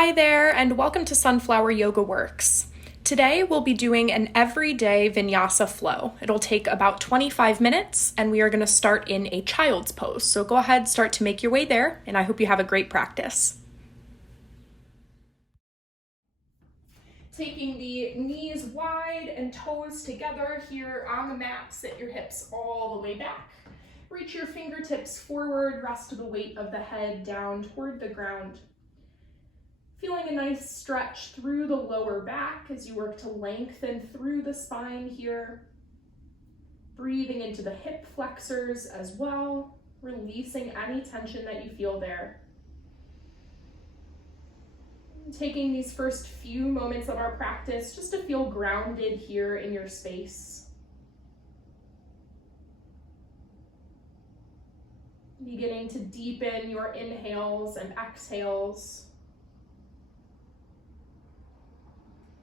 Hi there, and welcome to Sunflower Yoga Works. Today we'll be doing an everyday Vinyasa Flow. It'll take about 25 minutes, and we are going to start in a child's pose. So go ahead, start to make your way there, and I hope you have a great practice. Taking the knees wide and toes together here on the mat, sit your hips all the way back. Reach your fingertips forward, rest the weight of the head down toward the ground. Feeling a nice stretch through the lower back as you work to lengthen through the spine here. Breathing into the hip flexors as well, releasing any tension that you feel there. Taking these first few moments of our practice just to feel grounded here in your space. Beginning to deepen your inhales and exhales.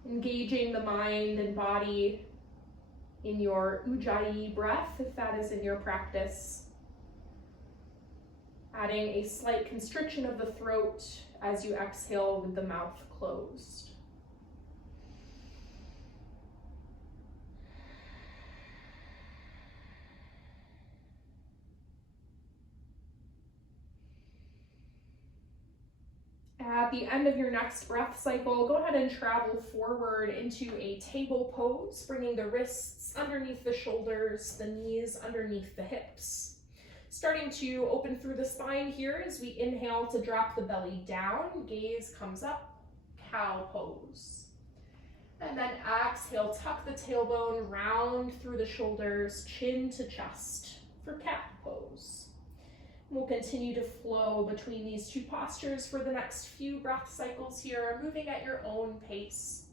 Engaging the mind and body in your ujjayi breath, if that is in your practice. Adding a slight constriction of the throat as you exhale with the mouth closed. At the end of your next breath cycle, go ahead and travel forward into a table pose, bringing the wrists underneath the shoulders, the knees underneath the hips. Starting to open through the spine here as we inhale to drop the belly down, gaze comes up, cow pose. And then exhale, tuck the tailbone, round through the shoulders, chin to chest for cat pose. We'll continue to flow between these two postures for the next few breath cycles here, moving at your own pace.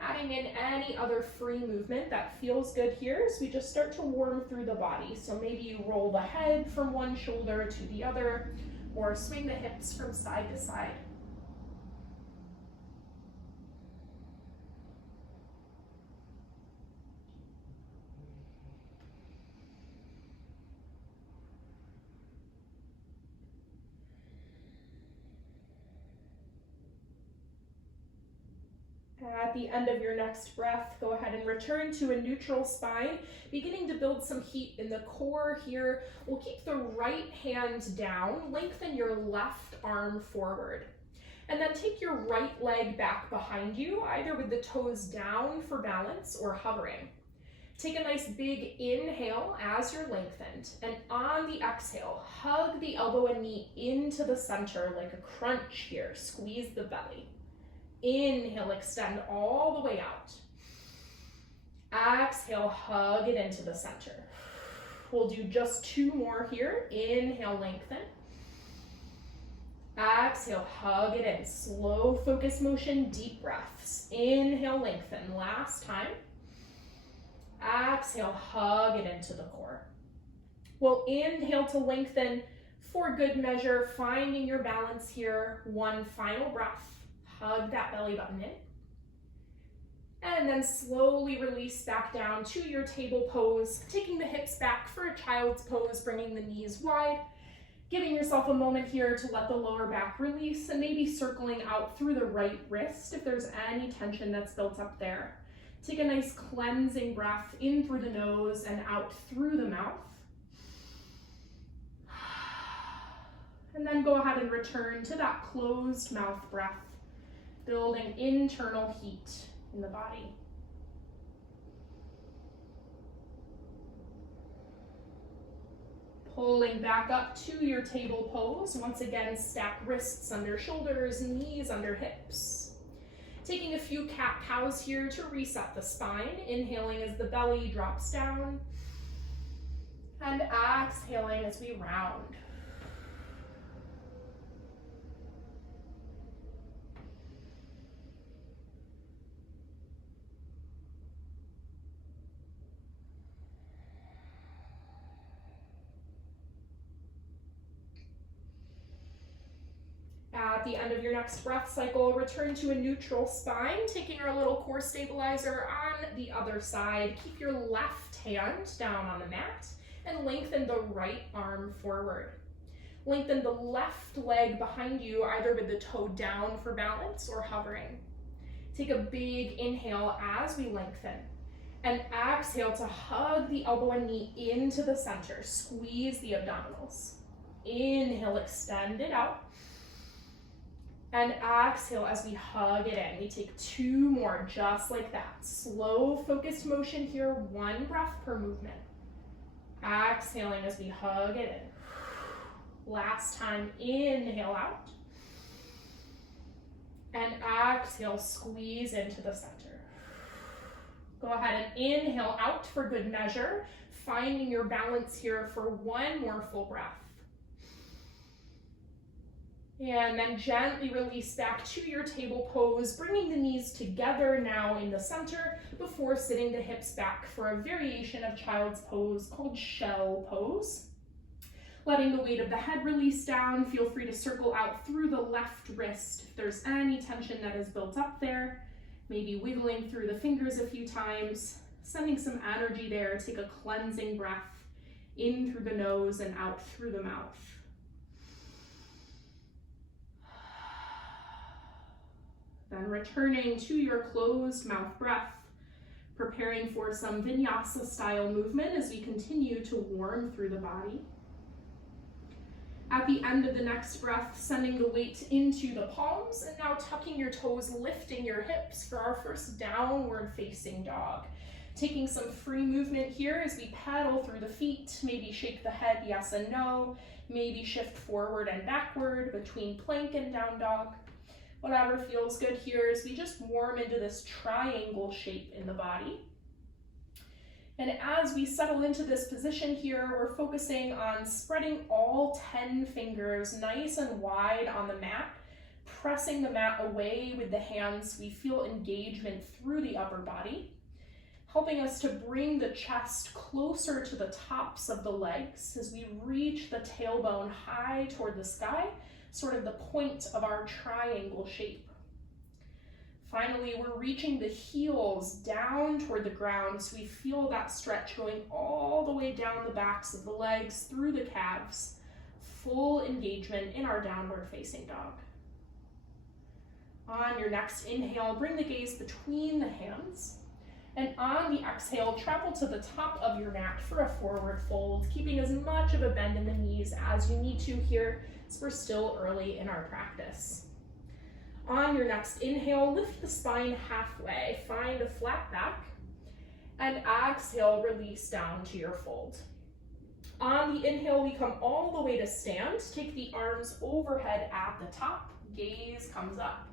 Adding in any other free movement that feels good here as we just start to warm through the body. So maybe you roll the head from one shoulder to the other, or swing the hips from side to side. At the end of your next breath, go ahead and return to a neutral spine, beginning to build some heat in the core here. We'll keep the right hand down, lengthen your left arm forward, and then take your right leg back behind you, either with the toes down for balance or hovering. Take a nice big inhale as you're lengthened, and on the exhale, hug the elbow and knee into the center like a crunch here. Squeeze the belly. Inhale, extend all the way out. Exhale, hug it into the center. We'll do just two more here. Inhale, lengthen. Exhale, hug it in. Slow focus motion, deep breaths. Inhale, lengthen. Last time. Exhale, hug it into the core. We'll inhale to lengthen for good measure, finding your balance here. One final breath. Hug that belly button in. And then slowly release back down to your table pose, taking the hips back for a child's pose, bringing the knees wide, giving yourself a moment here to let the lower back release, and maybe circling out through the right wrist if there's any tension that's built up there. Take a nice cleansing breath in through the nose and out through the mouth. And then go ahead and return to that closed mouth breath, building internal heat in the body. Pulling back up to your table pose. Once again, stack wrists under shoulders, knees under hips. Taking a few cat-cows here to reset the spine. Inhaling as the belly drops down. And exhaling as we round. At the end of your next breath cycle, return to a neutral spine, taking our little core stabilizer on the other side. Keep your left hand down on the mat and lengthen the right arm forward. Lengthen the left leg behind you, either with the toe down for balance or hovering. Take a big inhale as we lengthen. And exhale to hug the elbow and knee into the center. Squeeze the abdominals. Inhale, extend it out. And exhale as we hug it in. We take 2 more just like that. Slow, focused motion here, 1 breath per movement. Exhaling as we hug it in. Last time, inhale out. And exhale, squeeze into the center. Go ahead and inhale out for good measure, finding your balance here for 1 more full breath. And then gently release back to your table pose, bringing the knees together now in the center before sitting the hips back for a variation of child's pose called shell pose. Letting the weight of the head release down, feel free to circle out through the left wrist if there's any tension that is built up there. Maybe wiggling through the fingers a few times, sending some energy there. Take a cleansing breath in through the nose and out through the mouth. Then returning to your closed mouth breath, preparing for some Vinyasa style movement as we continue to warm through the body. At the end of the next breath, sending the weight into the palms, and now tucking your toes, lifting your hips for our first downward facing dog. Taking some free movement here as we pedal through the feet, maybe shake the head yes and no, maybe shift forward and backward between plank and down dog. Whatever feels good here as we just warm into this triangle shape in the body. And as we settle into this position here, we're focusing on spreading all 10 fingers nice and wide on the mat, pressing the mat away with the hands. We feel engagement through the upper body, helping us to bring the chest closer to the tops of the legs as we reach the tailbone high toward the sky, sort of the point of our triangle shape. Finally, we're reaching the heels down toward the ground, so we feel that stretch going all the way down the backs of the legs, through the calves. Full engagement in our downward facing dog. On your next inhale, bring the gaze between the hands. And on the exhale, travel to the top of your mat for a forward fold, keeping as much of a bend in the knees as you need to here, as we're still early in our practice. On your next inhale, lift the spine halfway, find a flat back, and exhale, release down to your fold. On the inhale, we come all the way to stand. Take the arms overhead at the top, gaze comes up.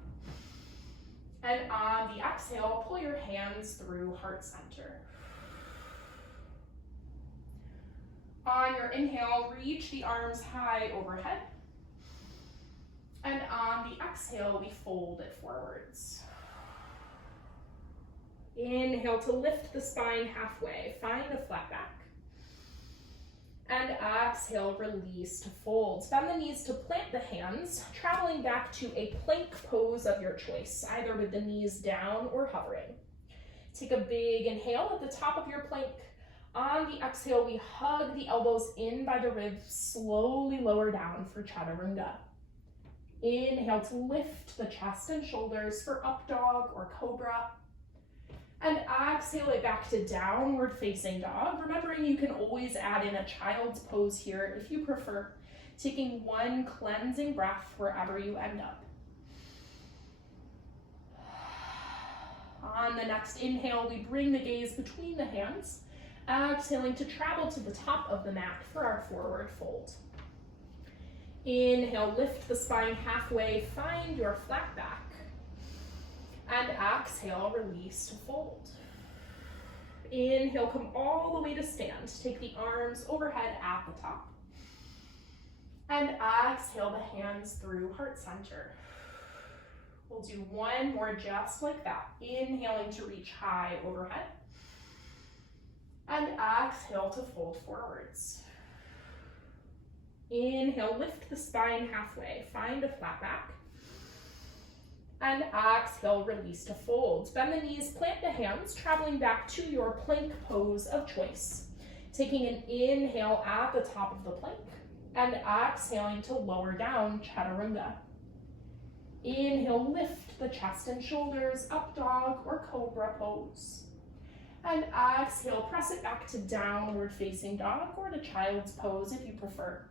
And on the exhale, pull your hands through heart center. On your inhale, reach the arms high overhead. And on the exhale, we fold it forwards. Inhale to lift the spine halfway, find a flat back. And exhale, release to fold. Bend the knees to plant the hands, traveling back to a plank pose of your choice, either with the knees down or hovering. Take a big inhale at the top of your plank. On the exhale, we hug the elbows in by the ribs, slowly lower down for Chaturanga. Inhale to lift the chest and shoulders for up dog or cobra. And exhale it back to downward facing dog. Remembering you can always add in a child's pose here if you prefer, taking 1 cleansing breath wherever you end up. On the next inhale, we bring the gaze between the hands, exhaling to travel to the top of the mat for our forward fold. Inhale, lift the spine halfway, find your flat back. And exhale, release to fold. Inhale, come all the way to stand. Take the arms overhead at the top. And exhale the hands through heart center. We'll do 1 more just like that. Inhaling to reach high overhead. And exhale to fold forwards. Inhale, lift the spine halfway, find a flat back. And exhale, release to fold. Bend the knees, plant the hands, traveling back to your plank pose of choice. Taking an inhale at the top of the plank, And exhaling to lower down, chaturanga. Inhale, lift the chest and shoulders, up dog or cobra pose. And exhale, press it back to downward facing dog or to child's pose if you prefer.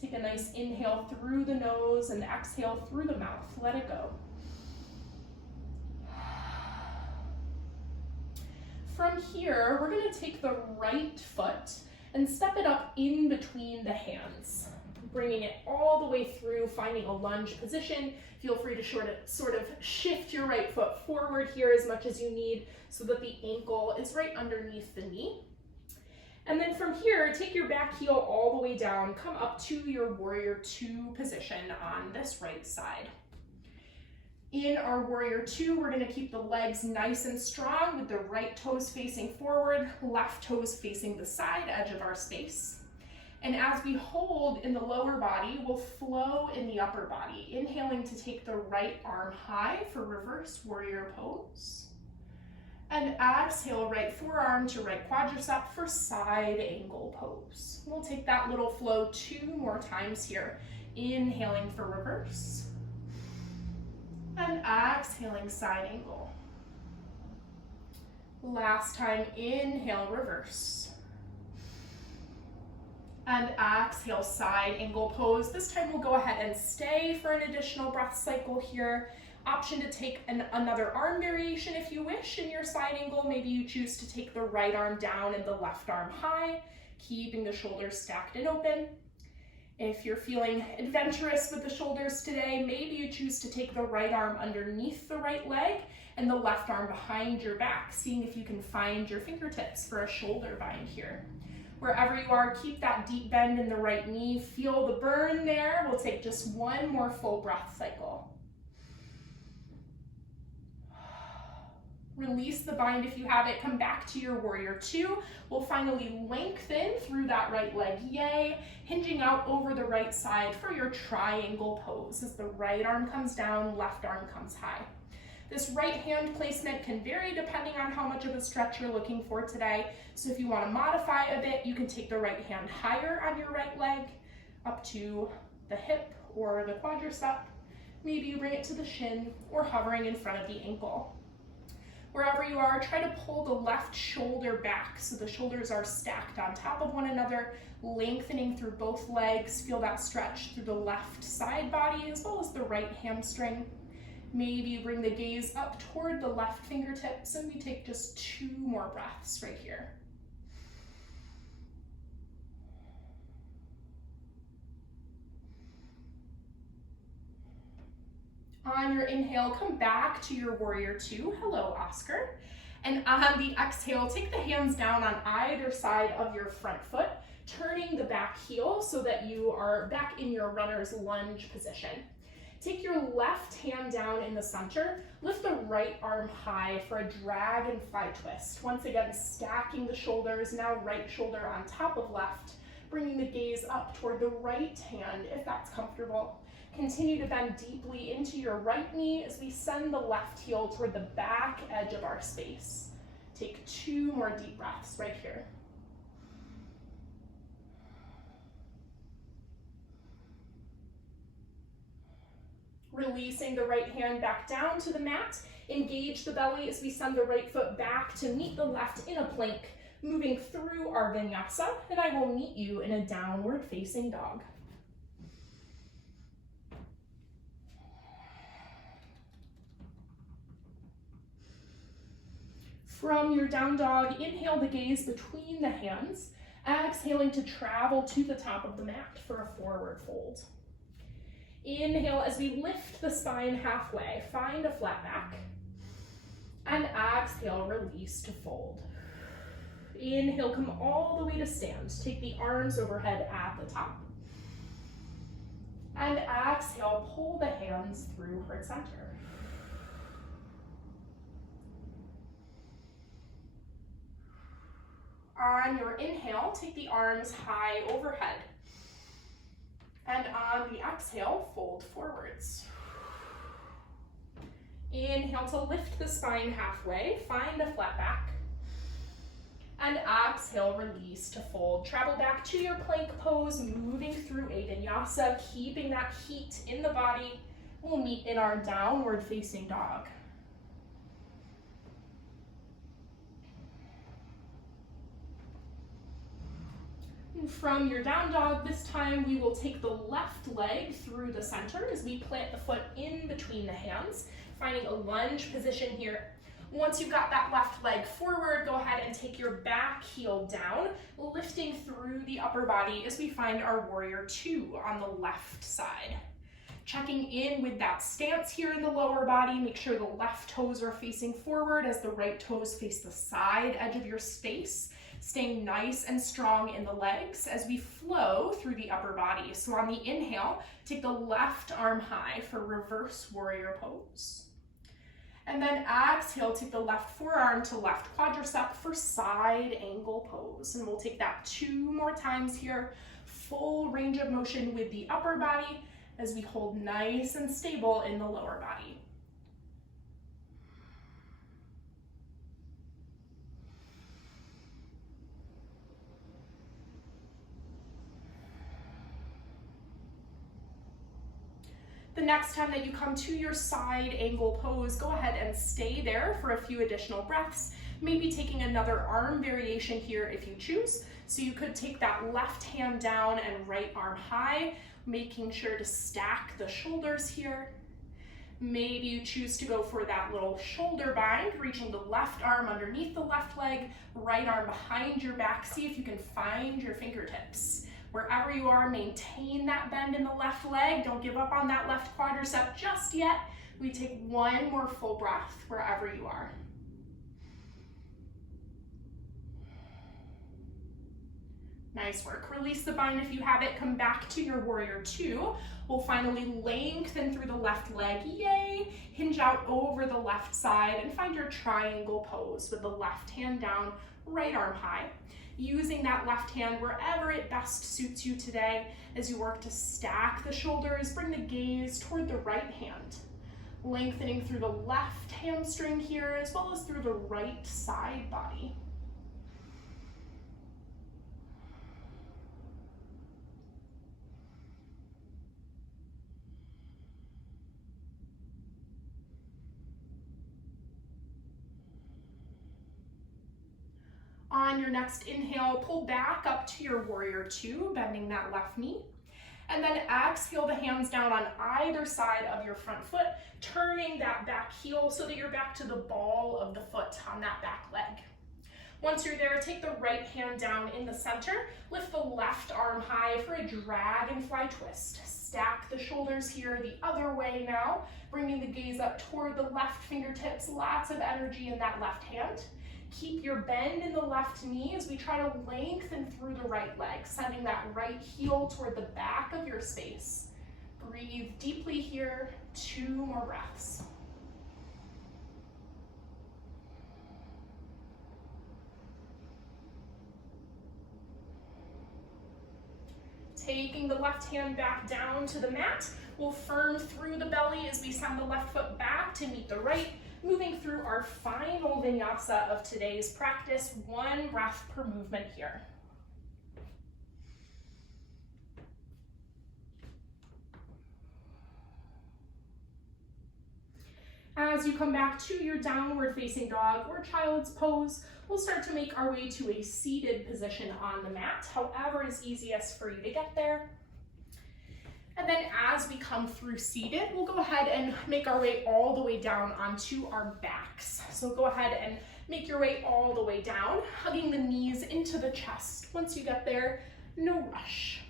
Take a nice inhale through the nose and exhale through the mouth. Let it go. From here, we're going to take the right foot and step it up in between the hands, bringing it all the way through, finding a lunge position. Feel free to sort of shift your right foot forward here as much as you need so that the ankle is right underneath the knee. And then from here, take your back heel all the way down, come up to your warrior two position on this right side. In our warrior two, we're going to keep the legs nice and strong with the right toes facing forward, left toes facing the side edge of our space. And as we hold in the lower body, we'll flow in the upper body, inhaling to take the right arm high for reverse warrior pose. And exhale, right forearm to right quadricep for side angle pose. We'll take that little flow 2 more times here. Inhaling for reverse. And exhaling side angle. Last time, inhale, reverse. And exhale, side angle pose. This time we'll go ahead and stay for an additional breath cycle here. Option to take another arm variation if you wish in your side angle. Maybe you choose to take the right arm down and the left arm high, keeping the shoulders stacked and open. If you're feeling adventurous with the shoulders today, maybe you choose to take the right arm underneath the right leg and the left arm behind your back, seeing if you can find your fingertips for a shoulder bind here. Wherever you are, keep that deep bend in the right knee. Feel the burn there. We'll take just one more full breath cycle. Release the bind if you have it. Come back to your warrior two. We'll finally lengthen through that right leg, yay, hinging out over the right side for your triangle pose as the right arm comes down, left arm comes high. This right hand placement can vary depending on how much of a stretch you're looking for today. So if you want to modify a bit, you can take the right hand higher on your right leg up to the hip or the quadricep. Maybe you bring it to the shin or hovering in front of the ankle. Wherever you are, try to pull the left shoulder back so the shoulders are stacked on top of one another, lengthening through both legs. Feel that stretch through the left side body as well as the right hamstring. Maybe you bring the gaze up toward the left fingertips and we take just 2 more breaths right here. On your inhale, come back to your warrior two. Hello, Oscar. And on the exhale, take the hands down on either side of your front foot, turning the back heel so that you are back in your runner's lunge position. Take your left hand down in the center, lift the right arm high for a dragonfly twist. Once again, stacking the shoulders, now right shoulder on top of left, bringing the gaze up toward the right hand if that's comfortable. Continue to bend deeply into your right knee as we send the left heel toward the back edge of our space. Take 2 more deep breaths right here. Releasing the right hand back down to the mat. Engage the belly as we send the right foot back to meet the left in a plank, moving through our vinyasa, and I will meet you in a downward facing dog. From your down dog, inhale the gaze between the hands, exhaling to travel to the top of the mat for a forward fold. Inhale as we lift the spine halfway, find a flat back, and exhale, release to fold. Inhale, come all the way to stand. Take the arms overhead at the top. And exhale, pull the hands through heart center. On your inhale, take the arms high overhead. And on the exhale, fold forwards. Inhale to lift the spine halfway, find a flat back. And exhale, release to fold. Travel back to your plank pose, moving through a vinyasa, keeping that heat in the body. We'll meet in our downward facing dog. And from your down dog, this time we will take the left leg through the center as we plant the foot in between the hands, finding a lunge position here. Once you've got that left leg forward, go ahead and take your back heel down, lifting through the upper body as we find our warrior two on the left side. Checking in with that stance here in the lower body, make sure the left toes are facing forward as the right toes face the side edge of your space, staying nice and strong in the legs as we flow through the upper body. So on the inhale, take the left arm high for reverse warrior pose. And then exhale, take the left forearm to left quadricep for side angle pose. And we'll take that 2 more times here. Full range of motion with the upper body as we hold nice and stable in the lower body. The next time that you come to your side angle pose, go ahead and stay there for a few additional breaths, maybe taking another arm variation here if you choose. So you could take that left hand down and right arm high, making sure to stack the shoulders here. Maybe you choose to go for that little shoulder bind, reaching the left arm underneath the left leg, right arm behind your back. See if you can find your fingertips. Wherever you are, maintain that bend in the left leg. Don't give up on that left quadricep just yet. We take 1 more full breath wherever you are. Nice work. Release the bind if you have it. Come back to your warrior two. We'll finally lengthen through the left leg. Yay! Hinge out over the left side and find your triangle pose with the left hand down, right arm high. Using that left hand wherever it best suits you today as you work to stack the shoulders, bring the gaze toward the right hand. Lengthening through the left hamstring here as well as through the right side body. On your next inhale, pull back up to your warrior two, bending that left knee. And then exhale the hands down on either side of your front foot, turning that back heel so that you're back to the ball of the foot on that back leg. Once you're there, take the right hand down in the center, lift the left arm high for a dragonfly twist. Stack the shoulders here the other way now, bringing the gaze up toward the left fingertips, lots of energy in that left hand. Keep your bend in the left knee as we try to lengthen through the right leg, sending that right heel toward the back of your space. Breathe deeply here, 2 more breaths. Taking the left hand back down to the mat, we'll firm through the belly as we send the left foot back to meet the right, moving through our final vinyasa of today's practice, 1 breath per movement here. As you come back to your downward facing dog or child's pose, we'll start to make our way to a seated position on the mat, however is easiest for you to get there. And then as we come through seated, we'll go ahead and make our way all the way down onto our backs. So go ahead and make your way all the way down, hugging the knees into the chest. Once you get there, no rush.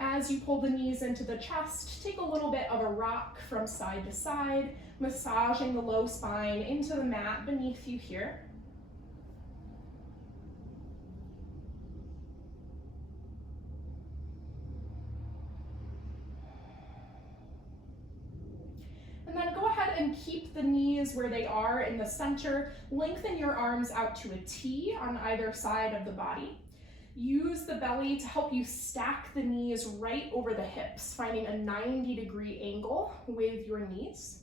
As you pull the knees into the chest, take a little bit of a rock from side to side, massaging the low spine into the mat beneath you here. And then go ahead and keep the knees where they are in the center. Lengthen your arms out to a T on either side of the body. Use the belly to help you stack the knees right over the hips, finding a 90-degree angle with your knees.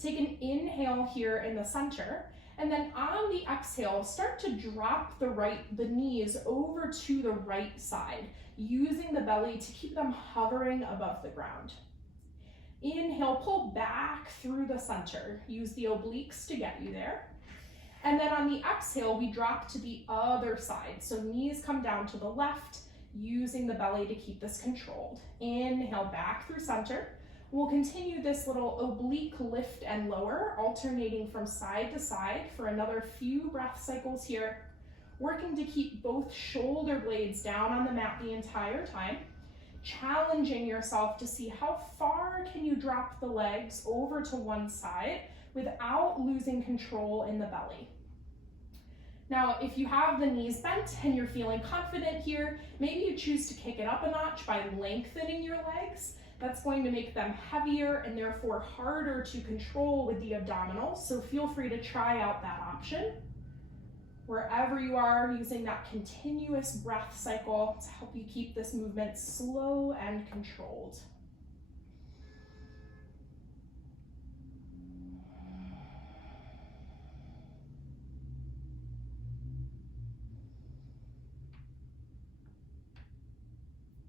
Take an inhale here in the center, and then on the exhale, start to drop the knees over to the right side, using the belly to keep them hovering above the ground. Inhale, pull back through the center. Use the obliques to get you there. And then on the exhale, we drop to the other side. So knees come down to the left, using the belly to keep this controlled. Inhale, back through center. We'll continue this little oblique lift and lower, alternating from side to side for another few breath cycles here, working to keep both shoulder blades down on the mat the entire time, challenging yourself to see how far can you drop the legs over to one side without losing control in the belly. Now, if you have the knees bent and you're feeling confident here, maybe you choose to kick it up a notch by lengthening your legs. That's going to make them heavier and therefore harder to control with the abdominals, so feel free to try out that option. Wherever you are, using that continuous breath cycle to help you keep this movement slow and controlled.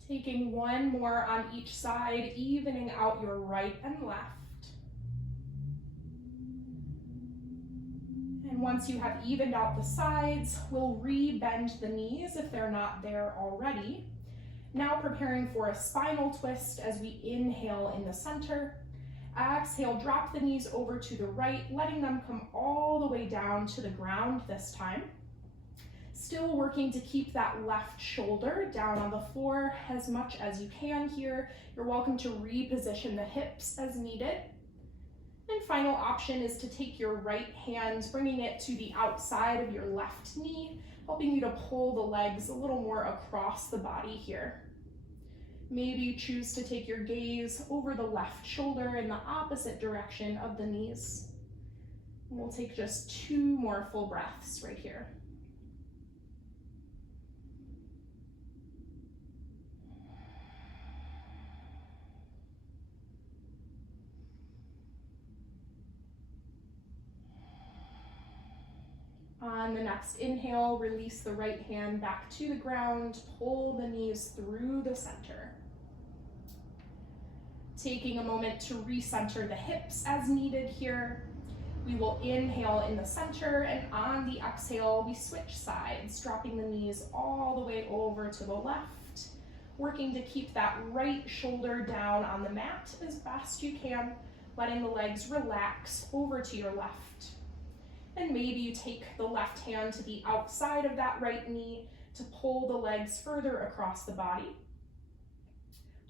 Taking one more on each side, evening out your right and left. And once you have evened out the sides, we'll re-bend the knees if they're not there already. Now preparing for a spinal twist as we inhale in the center. Exhale, drop the knees over to the right, letting them come all the way down to the ground this time. Still working to keep that left shoulder down on the floor as much as you can here. You're welcome to reposition the hips as needed. And final option is to take your right hand, bringing it to the outside of your left knee, helping you to pull the legs a little more across the body here. Maybe you choose to take your gaze over the left shoulder in the opposite direction of the knees. And we'll take just 2 more full breaths right here. On the next inhale, release the right hand back to the ground, pull the knees through the center. Taking a moment to recenter the hips as needed here. We will inhale in the center, and on the exhale, we switch sides, dropping the knees all the way over to the left, working to keep that right shoulder down on the mat as best you can, letting the legs relax over to your left. And maybe you take the left hand to the outside of that right knee to pull the legs further across the body.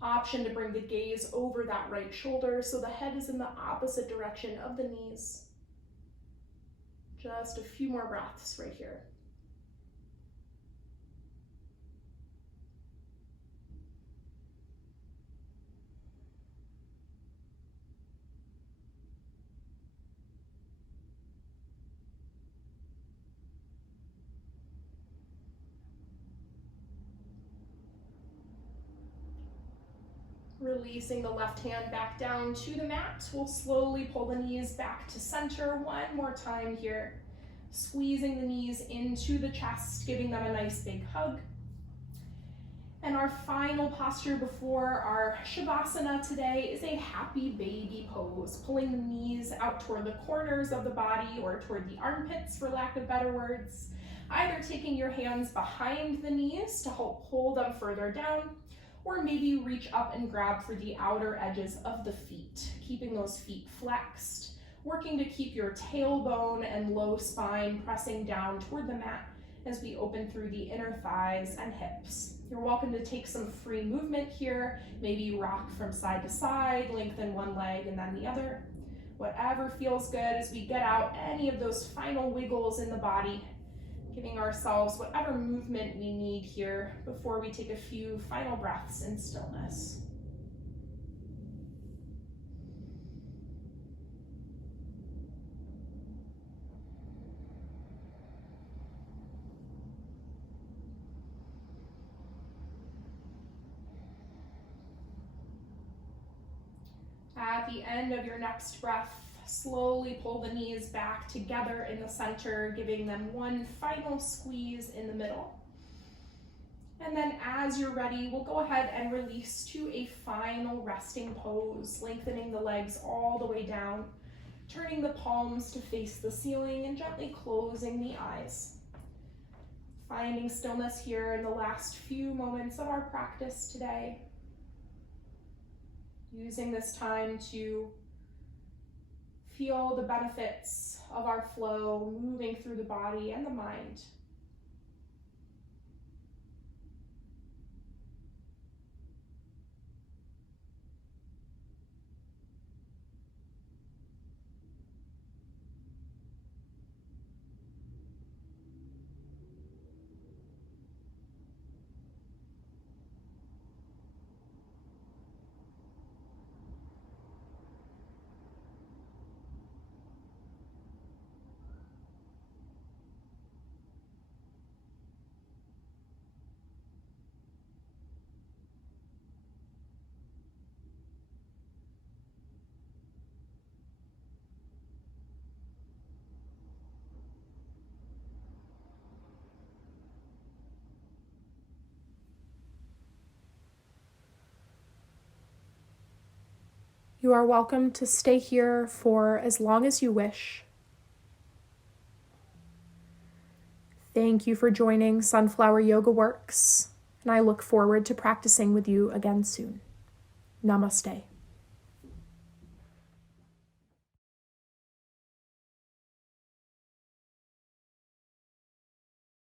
Option to bring the gaze over that right shoulder so the head is in the opposite direction of the knees. Just a few more breaths right here. Releasing the left hand back down to the mat. We'll slowly pull the knees back to center one more time here. Squeezing the knees into the chest, giving them a nice big hug. And our final posture before our Shavasana today is a happy baby pose, pulling the knees out toward the corners of the body or toward the armpits, for lack of better words. Either taking your hands behind the knees to help pull them further down, or maybe reach up and grab for the outer edges of the feet, keeping those feet flexed, working to keep your tailbone and low spine pressing down toward the mat as we open through the inner thighs and hips. You're welcome to take some free movement here, maybe rock from side to side, lengthen one leg and then the other. Whatever feels good as we get out any of those final wiggles in the body, giving ourselves whatever movement we need here before we take a few final breaths in stillness. At the end of your next breath, Slowly pull the knees back together in the center, giving them one final squeeze in the middle. And then as you're ready, we'll go ahead and release to a final resting pose, lengthening the legs all the way down, turning the palms to face the ceiling and gently closing the eyes. Finding stillness here in the last few moments of our practice today. Using this time to feel the benefits of our flow moving through the body and the mind. You are welcome to stay here for as long as you wish. Thank you for joining Sunflower Yoga Works, and I look forward to practicing with you again soon. Namaste.